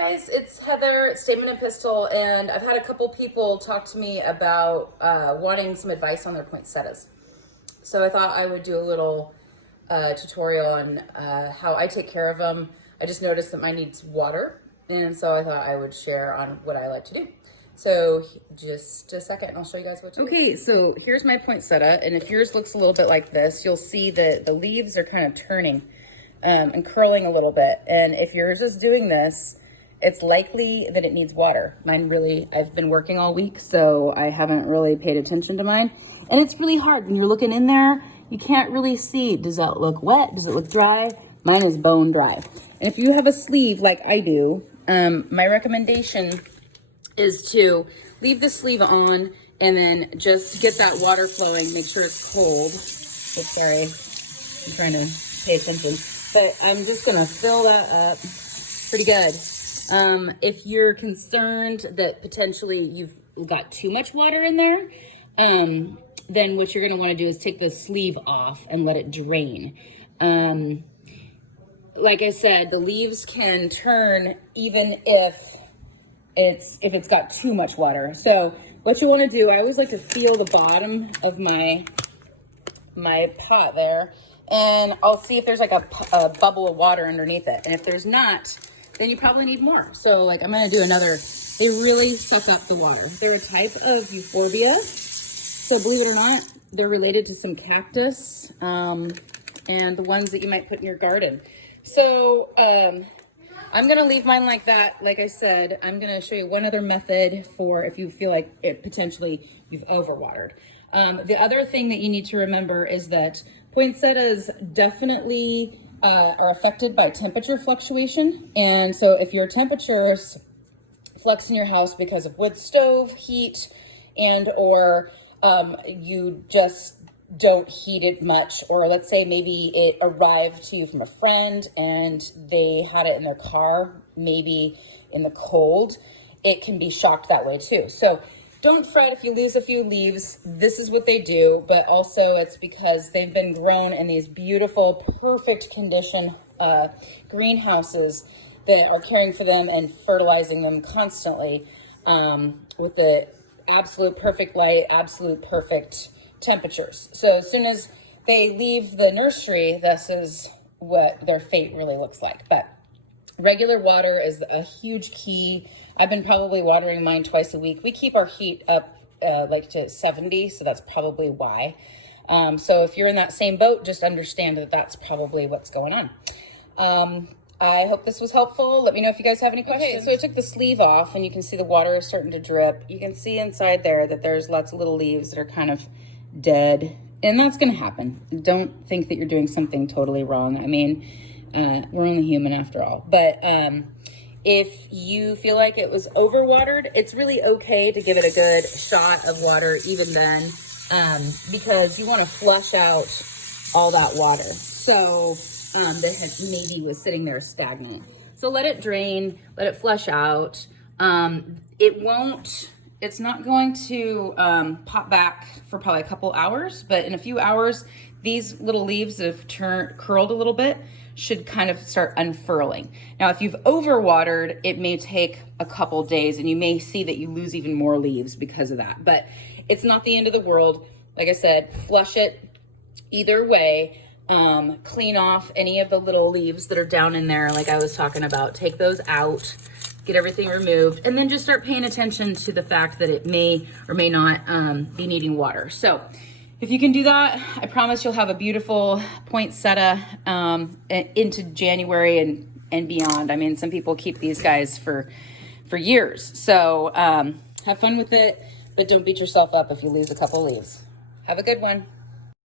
guys, it's Heather, Statement and Pistil, and I've had a couple people talk to me about wanting some advice on their poinsettias. So I thought I would do a little tutorial on how I take care of them. I just noticed that mine needs water, and so I thought I would share on what I like to do. So just a second and I'll show you guys what to do. Okay, so here's my poinsettia, and if yours looks a little bit like this, you'll see that the leaves are kind of turning and curling a little bit. And if yours is doing this, it's likely that it needs water. Mine really, I've been working all week, so I haven't really paid attention to mine. And it's really hard when you're looking in there, you can't really see, does that look wet? Does it look dry? Mine is bone dry. And if you have a sleeve like I do, my recommendation is to leave the sleeve on and then just get that water flowing, make sure it's cold. Oops, sorry, I'm trying to pay attention. But I'm just gonna fill that up pretty good. If you're concerned that potentially you've got too much water in there, then what you're gonna wanna do is take the sleeve off and let it drain. Like I said, the leaves can turn even if it's got too much water. So what you wanna do, I always like to feel the bottom of my pot there, and I'll see if there's like a bubble of water underneath it. And if there's not, then you probably need more. So like I'm gonna do another, they really suck up the water. They're a type of euphorbia. So believe it or not, they're related to some cactus and the ones that you might put in your garden. So I'm gonna leave mine like that. Like I said, I'm gonna show you one other method for if you feel like it potentially you've overwatered. The other thing that you need to remember is that poinsettias definitely are affected by temperature fluctuation. And so if your temperatures flux in your house because of wood stove heat and or you just don't heat it much, or let's say maybe it arrived to you from a friend and they had it in their car, maybe in the cold, it can be shocked that way too. So don't fret if you lose a few leaves. This is what they do, but also it's because they've been grown in these beautiful, perfect condition greenhouses that are caring for them and fertilizing them constantly with the absolute perfect light, absolute perfect temperatures. So as soon as they leave the nursery, this is what their fate really looks like. But regular water is a huge key. I've been probably watering mine twice a week. We keep our heat up like to 70, so that's probably why. So if you're in that same boat, just understand that that's probably what's going on. I hope this was helpful. Let me know if you guys have any questions. Okay, so I took the sleeve off and you can see the water is starting to drip. You can see inside there that there's lots of little leaves that are kind of dead, and that's gonna happen. Don't think that you're doing something totally wrong. I mean, we're only human after all. But if you feel like it was overwatered, it's really okay to give it a good shot of water even then, because you want to flush out all that water. So that maybe was sitting there stagnant. So let it drain, let it flush out. It's not going to pop back for probably a couple hours, but in a few hours, these little leaves that have curled a little bit should kind of start unfurling. Now, if you've overwatered, it may take a couple days and you may see that you lose even more leaves because of that, but it's not the end of the world. Like I said, flush it either way. Clean off any of the little leaves that are down in there like I was talking about. Take those out, get everything removed, and then just start paying attention to the fact that it may or may not be needing water. So if you can do that, I promise you'll have a beautiful poinsettia into January and beyond. I mean, some people keep these guys for years. So have fun with it, but don't beat yourself up if you lose a couple leaves. Have a good one.